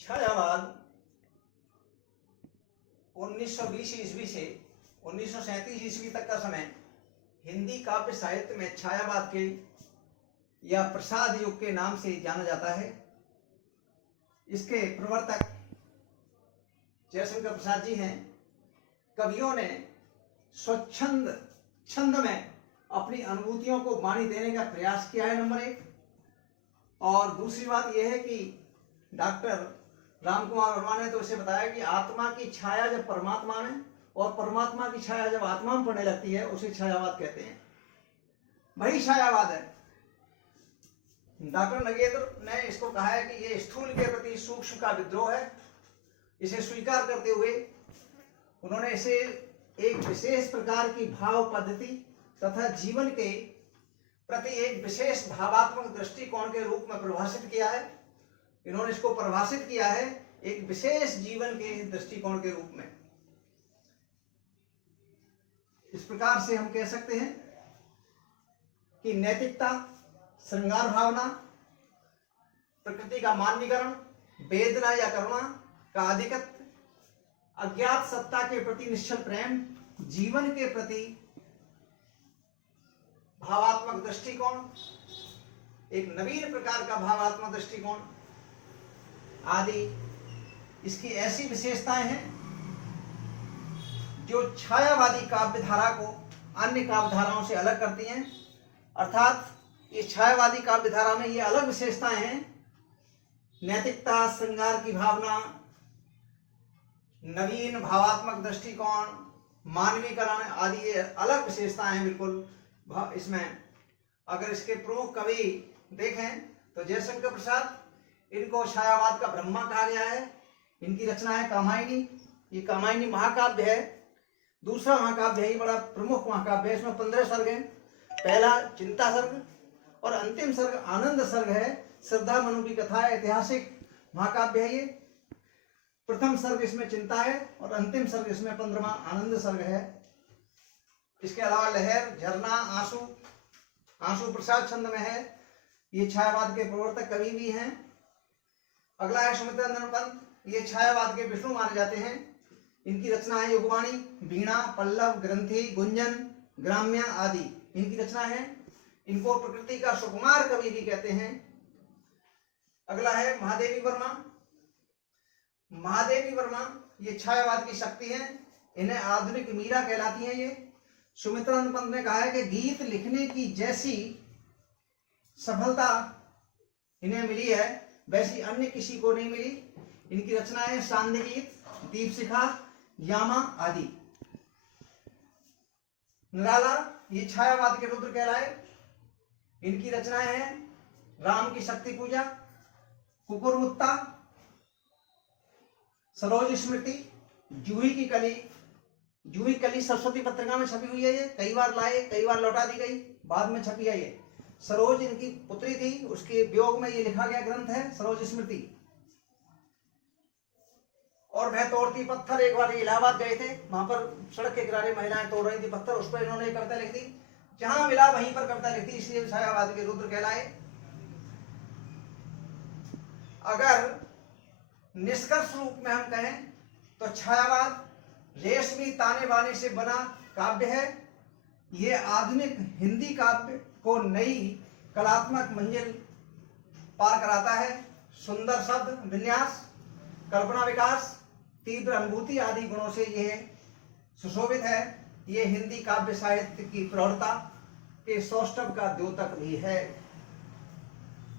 छायावाद 1920 ईस्वी से 1937 ईस्वी तक का समय हिंदी काव्य साहित्य में छायावाद के या प्रसाद युग के नाम से जाना जाता है। इसके प्रवर्तक जयशंकर प्रसाद जी हैं। कवियों ने स्वच्छंद छंद में अपनी अनुभूतियों को वाणी देने का प्रयास किया है, नंबर एक। और दूसरी बात यह है कि डॉक्टर राम कुमार वर्मा ने तो इसे बताया कि आत्मा की छाया जब परमात्मा में और परमात्मा की छाया जब आत्मा में पड़ने लगती है उसे छायावाद कहते हैं। वही छायावाद है। डॉक्टर नगेंद्र ने इसको कहा है कि यह स्थूल के प्रति सूक्ष्म का विद्रोह है। इसे स्वीकार करते हुए उन्होंने इसे एक विशेष प्रकार की भाव पद्धति तथा जीवन के प्रति एक विशेष भावात्मक दृष्टिकोण के रूप में परिभाषित किया है। इन्होंने इसको परिभाषित किया है एक विशेष जीवन के दृष्टिकोण के रूप में। इस प्रकार से हम कह सकते हैं कि नैतिकता, श्रृंगार भावना, प्रकृति का मानवीकरण, वेदना या करुणा का अधिकत्व, अज्ञात सत्ता के प्रति निश्चल प्रेम, जीवन के प्रति भावात्मक दृष्टिकोण, एक नवीन प्रकार का भावात्मक दृष्टिकोण आदि इसकी ऐसी विशेषताएं हैं जो छायावादी काव्य धारा को अन्य काव्य धाराओं से अलग करती हैं। अर्थात इस छायावादी काव्य धारा में ये अलग विशेषताएं हैं। नैतिकता, श्रृंगार की भावना, नवीन भावात्मक दृष्टिकोण, मानवीकरण आदि ये अलग विशेषताएं हैं बिल्कुल इसमें। अगर इसके प्रमुख कवि देखें तो जयशंकर प्रसाद, इनको छायावाद का ब्रह्मा कहा गया है। इनकी रचना है कामायनी। ये कामायनी महाकाव्य है, दूसरा महाकाव्य है, ये बड़ा प्रमुख महाकाव्य है। इसमें 15 सर्ग हैं। पहला चिंता सर्ग और अंतिम सर्ग आनंद सर्ग है। श्रद्धा मनु की कथा है, ऐतिहासिक महाकाव्य है ये। प्रथम सर्ग इसमें चिंता है और अंतिम सर्ग इसमें 15वां आनंद सर्ग है। इसके अलावा लहर, झरना, आंसू, आंसू प्रसाद छंद में है। ये छायावाद के प्रवर्तक कवि भी हैं। अगला है सुमित्रानंद पंत। ये छायावाद के विष्णु माने जाते हैं। इनकी रचना है युगवाणी, वीणा, पल्लव, ग्रंथि, गुंजन, ग्राम्य आदि इनकी रचना है। इनको प्रकृति का सुकुमार कवि भी कहते हैं। अगला है महादेवी वर्मा। महादेवी वर्मा ये छायावाद की शक्ति है। इन्हें आधुनिक मीरा कहलाती हैं। ये सुमित्रानंद पंत ने कहा है कि गीत लिखने की जैसी सफलता इन्हें मिली है वैसी अन्य किसी को नहीं मिली। इनकी रचनाएं सांध्य गीत, दीपशिखा, यामा आदि। निराला ये छायावाद के रुद्र कहलाए। इनकी रचनाएं हैं राम की शक्ति पूजा, कुकुरमुत्ता, सरोज स्मृति, जूही की कली। जूही कली सरस्वती पत्रिका में छपी हुई है। ये कई बार लाए, कई बार लौटा दी गई, बाद में छपी है ये। सरोज इनकी पुत्री थी, उसके वियोग में ये लिखा गया ग्रंथ है सरोज स्मृति। और वह तोड़ती पत्थर, एक बार इलाहाबाद गए थे, वहां पर सड़क के किनारे महिलाएं तोड़ रही थी पत्थर, उस पर इन्होंने एक कविता लिख दी। जहां मिला वहीं पर कविता लिख दी, इसलिए छायावाद के रुद्र कहलाए। अगर निष्कर्ष रूप में हम कहें तो छायावाद रेशमी ताने बाने से बना काव्य है। ये आधुनिक हिंदी काव्य को नई कलात्मक मंजिल पार कराता है। सुंदर शब्द विन्यास, कल्पना विकास, तीव्र अनुभूति आदि गुणों से यह सुशोभित है। ये हिंदी काव्य साहित्य की प्रौढ़ता के सौष्ठव का द्योतक भी है।